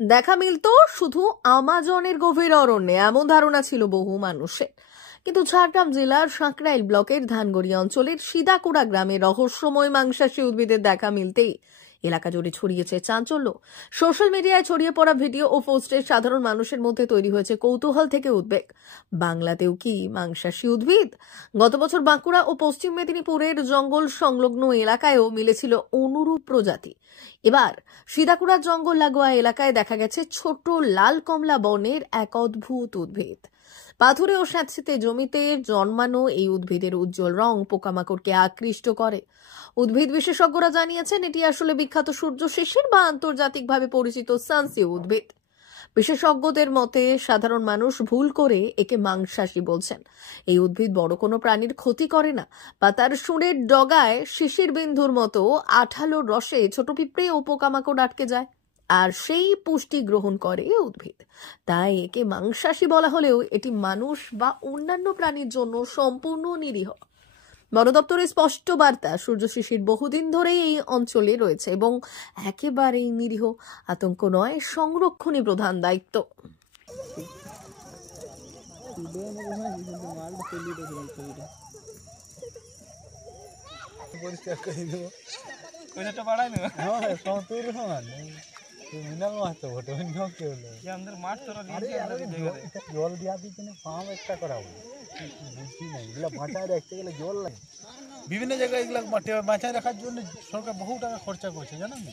দেখা মিলত শুধু আমাজনের গভীর অরণ্যে, এমন ধারণা ছিল বহু মানুষের। কিন্তু ঝাড়গ্রাম জেলার সাঁকরাইল ব্লকের ধানগড়িয়া অঞ্চলের সিদাকুড়া গ্রামে রহস্যময় মাংসাশী উদ্ভিদের দেখা মিলতেই এলাকা জুড়ে ছড়িয়েছে চাঞ্চল্য। সোশ্যাল মিডিয়ায় ছড়িয়ে পড়া ভিডিও ও পোস্টে সাধারণ মানুষের মধ্যে তৈরি হয়েছে কৌতূহল থেকে উদ্বেগ। বাংলাতেও কি মাংসাশী উদ্ভিদ? গত বছর বাঁকুড়া ও পশ্চিম মেদিনীপুরের জঙ্গল সংলগ্ন এলাকায়ও মিলেছিল অনুরূপ প্রজাতি। এবার সিদাকুড়ার জঙ্গল লাগোয়া এলাকায় দেখা গেছে ছোট লাল কমলা বনের এক অদ্ভুত উদ্ভিদ। পাথুরে ও স্যাঁতসেঁতে জমিতে জন্মানো এই উদ্ভিদের উজ্জ্বল রং পোকামাকড়কে আকৃষ্ট করে। উদ্ভিদ বিশেষজ্ঞরা জানিয়েছেন এটি আসলে বিখ্যাত সূর্য শিশির বা আন্তর্জাতিকভাবে পরিচিত সানসি উদ্ভিদ। বিশেষজ্ঞদের মতে সাধারণ মানুষ ভুল করে একে মাংসাশী বলছেন। এই উদ্ভিদ বড় কোনো প্রাণীর ক্ষতি করে না, বা তার শুঁড়ের ডগায় শিশির বিন্দুর মতো আঠালো রসে ছোট পিঁপড়ে ও পোকামাকড় আটকে যায়, আর সেই পুষ্টি গ্রহণ করে উদ্ভিদ। তাই একে মাংসাশী বলা হলেও এটি মানুষ বা অন্যান্য প্রাণীর জন্য সম্পূর্ণ নিরীহ। বন দপ্তরের স্পষ্ট বার্তা, সূর্য শিশির বহুদিন ধরেই এই অঞ্চলে রয়েছে এবং একেবারেই নিরীহ। আতঙ্ক নয়, সংরক্ষণই প্রধান দায়িত্ব। মিনাল মাছ তো বটে অন্য কেউ নেই আমাদের মাছ তোরা জল দিয়া দিচ্ছে না, ফার্ম একটা করাবো বুঝছি না। এগুলো বাঁচায় রাখতে গেলে জল লাগে, বিভিন্ন জায়গায় এগুলো বাঁচায় রাখার জন্য সরকার বহু টাকা খরচা করছে জানেন না,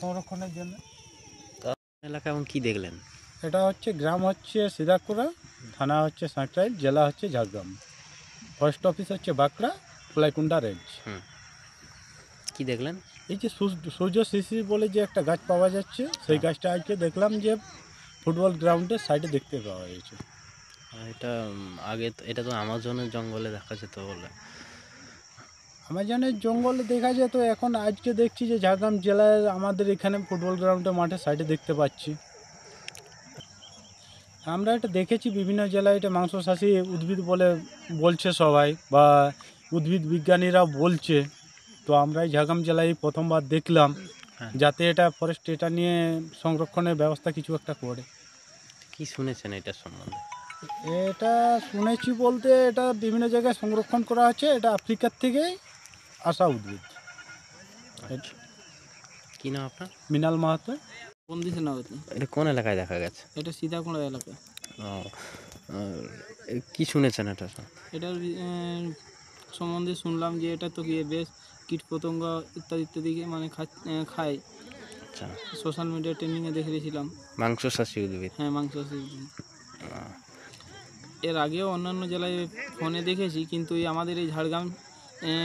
সংরক্ষণের জন্য। এলাকা এবং কি দেখলেন? এটা হচ্ছে গ্রাম হচ্ছে সিদাকুড়া, থানা হচ্ছে সাঁকরাইল, জেলা হচ্ছে ঝাড়গ্রাম, ফরেস্ট অফিস হচ্ছে বাঁকড়া, ফ্লাইকুন্ডা রেঞ্জ। কি দেখলেন? এই যে সূর্য শিশির বলে যে একটা গাছ পাওয়া যাচ্ছে, সেই গাছটা আজকে দেখলাম যে ফুটবল গ্রাউন্ডের সাইডে দেখতে পাওয়া গেছে। এটা আগে এটা তো আমাজনের জঙ্গলে দেখা যেত বলে। আমাজনের জঙ্গলে দেখা যেত, এখন আজকে দেখছি যে ঝাড়গ্রাম জেলায় আমাদের এখানে ফুটবল গ্রাউন্ডের মাঠের সাইডে দেখতে পাচ্ছি। আমরা এটা দেখেছি বিভিন্ন জেলায় এটা মাংসাশী উদ্ভিদ বলে বলছে সবাই, বা উদ্ভিদ বিজ্ঞানীরা বলছে। তো আমরা এই ঝাড়গ্রাম জেলায় প্রথমবার দেখলাম, যাতে এটা ফরেস্ট এটা নিয়ে সংরক্ষণের ব্যবস্থা কিছু একটা করে। কি শুনেছেন এটা সম্বন্ধে? এটা শুনেছি বলতে এটা বিভিন্ন জায়গায় সংরক্ষণ করা হচ্ছে, এটা আফ্রিকার থেকে আসা উদ্ভিদ। কি নাম আপনার? মিনাল মাহাতো। কোন দিকে না হতো? এটা কোন এলাকায় দেখা গেছে? এটা সিদাকুড়া এলাকা। কি শুনেছেন এটা? এটার সম্বন্ধে শুনলাম যে এটা তো বেশ কীট পতঙ্গ ইত্যাদি ইত্যাদি মানে খায়। আচ্ছা, সোশ্যাল মিডিয়া ট্রেনিংয়ে দেখে দিয়েছিলাম। মাংসাশী উদ্ভিদ? হ্যাঁ, মাংসাশী উদ্ভিদ। এর আগেও অন্যান্য জেলায় ফোনে দেখেছি, কিন্তু এই আমাদের এই ঝাড়গ্রাম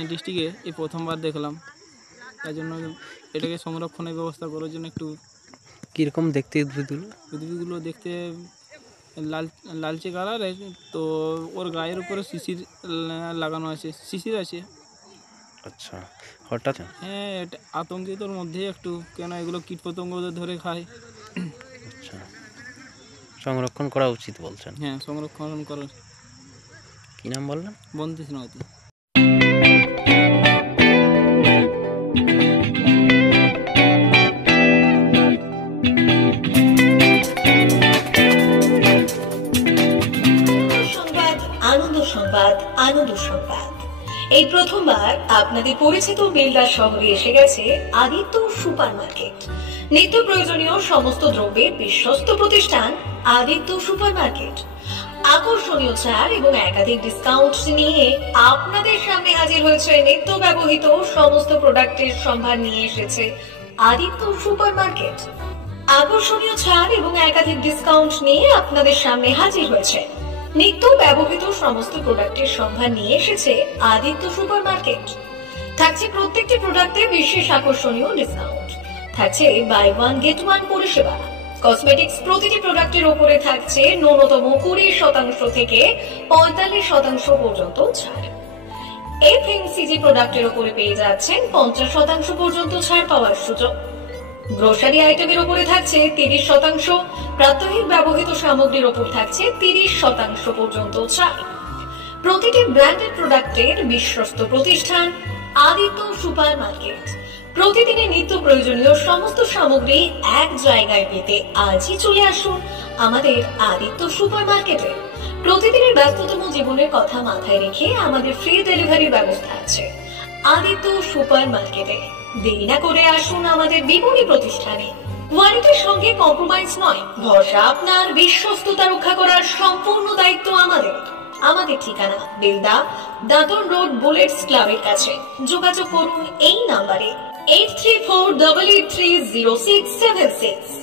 ডিস্ট্রিক্টে এই প্রথমবার দেখলাম। তাই জন্য এটাকে সংরক্ষণের ব্যবস্থা করার জন্য একটু। কীরকম দেখতে উদ্ভিদগুলো দেখতে লালচে কালারের, তো ওর গায়ের উপরে শিশির লাগানো আছে, শিশির আছে। আচ্ছা, হঠাৎ হ্যাঁ, এটা আতঙ্কিতর মধ্যে একটু, কেন এগুলো কীটপতঙ্গ ধরে খায়। আচ্ছা, সংরক্ষণ করা উচিত বলছেন? হ্যাঁ, সংরক্ষণ করার। কি নাম বললেন? বন্দিশ নদী। আনন্দ সংবাদ, আনন্দ সংবাদ। এই প্রথমবার আপনাদের পরিচিত বেলদা শহরে এসে গেছে আদিত্য সুপার মার্কেট। নিত্য প্রয়োজনীয় সমস্ত দ্রব্যের বিশ্বস্ত প্রতিষ্ঠান আদিত্য সুপার মার্কেট। আকর্ষণীয় ছাড় এবং একাধিক ডিসকাউন্ট নিয়ে আপনাদের সামনে হাজির হয়েছে নিত্য ব্যবহৃত সমস্ত প্রোডাক্টের সম্ভার নিয়ে এসেছে আদিত্য সুপার মার্কেট। আকর্ষণীয় ছাড় এবং একাধিক ডিসকাউন্ট নিয়ে আপনাদের সামনে হাজির হয়েছে নিত্য ব্যবহৃত সমস্ত প্রোডাক্টের সম্ভার নিয়ে এসেছে আদিত্য সুপার মার্কেট। থাকছে প্রত্যেকটি প্রোডাক্টে বিশেষ আকর্ষণীয় ডিসকাউন্ট, থাকছে বাই ওয়ান গেট ওয়ান পরিষেবা। কসমেটিক্স প্রতিটি প্রোডাক্টের উপরে থাকছে ন্যূনতম 20% থেকে 45% পর্যন্ত ছাড়। এফএমসিজি প্রোডাক্টের উপরে পেয়ে যাচ্ছেন 50% পর্যন্ত ছাড় পাওয়ার সুযোগ। গ্রোসারি আইটেমের উপরে থাকছে 30%, প্রাত্যহিক ব্যবহৃত সামগ্রীর উপর থাকছে 30% পর্যন্ত ছাড়। প্রতিটি ব্র্যান্ডেড প্রোডাক্টের বিশ্বস্ত প্রতিষ্ঠান আদিত্য সুপার মার্কেট। প্রতিদিনের নিত্য প্রয়োজনীয় সমস্ত সামগ্রী এক জায়গায় পেতে আজই চলে আসুন আমাদের আদিত্য সুপার মার্কেটে। প্রতিদিনের ব্যস্ততম জীবনের কথা মাথায় রেখে আমাদের ফ্রি ডেলিভারির ব্যবস্থা আছে আদিত্য সুপার মার্কেটে। দেরি না করে আসুন আমাদের বিপণী প্রতিষ্ঠানে। কোয়ালিটির সঙ্গে কম্প্রোমাইজ নয়, ভরসা আপনার, বিশ্বস্ততা রক্ষা করার সম্পূর্ণ দায়িত্ব আমাদের। আমাদের ঠিকানা বেলদা, দাদন রোড, বুলেটস ক্লাবের কাছে। যোগাযোগ করুন এই নাম্বারে 8348830676।